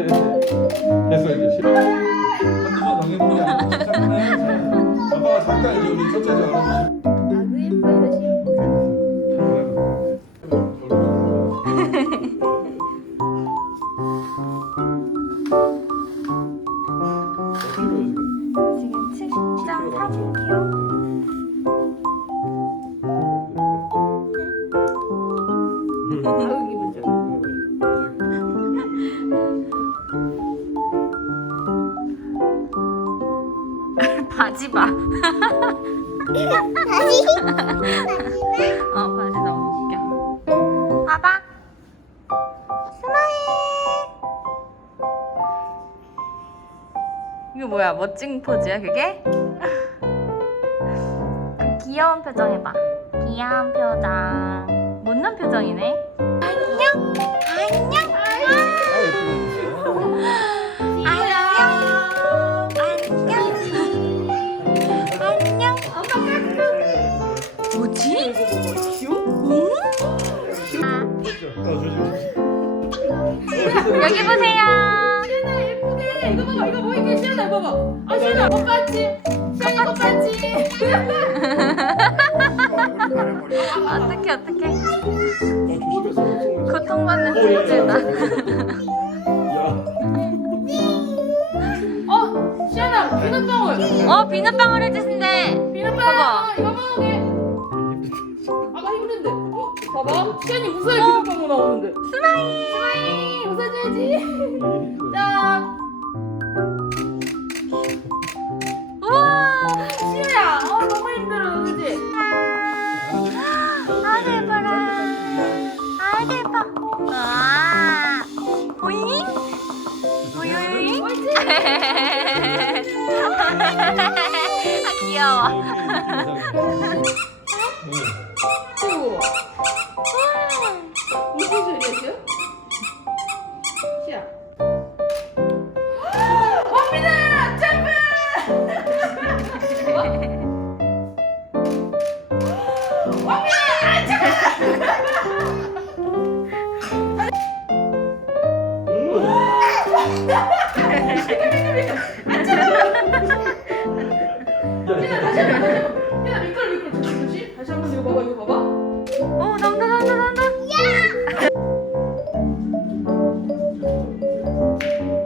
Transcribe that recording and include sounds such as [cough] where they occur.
[laughs] 됐어 이제 싫어. 한두번 당해보자. 아빠가 잠깐 이제 우리 첫째 자 알아보시. 지금 70장 사진 바지 봐. 다시 어, 바지 너무 웃겨. 봐봐. 스마일. 이거 뭐야? 멋진 포즈야, 그게? 귀여운 표정 해봐. 귀여운 표정. 못난 표정이네. 봐봐 이거 보이게 시연아 이거 봐봐 아 시연아 꽃받지. 시연이 꽃받지. 어떡해 어떡해. 고통받는 둘째다. 어 시연아 비눗방울. 어 비눗방울 해주신대. 비눗방울 봐봐. 이거 봐오게. 아가 힘든데. 어? 봐봐. 시연이 웃어야 비눗방울 나오는데. 스마일. 스마일. 웃어줘야지. 짠 와. 오잉? 오잉? 아, 귀여워. 우와. 와. 무슨 소리야 지금? 시야. 갑니다! 점프! 갑니다! 아, 점프! 야, 다시 한번, 다시 한번. 야, 미끌 미끌. 뭐지? 다시 한번 이거 봐봐, 이거 봐봐. 오, 낭낭.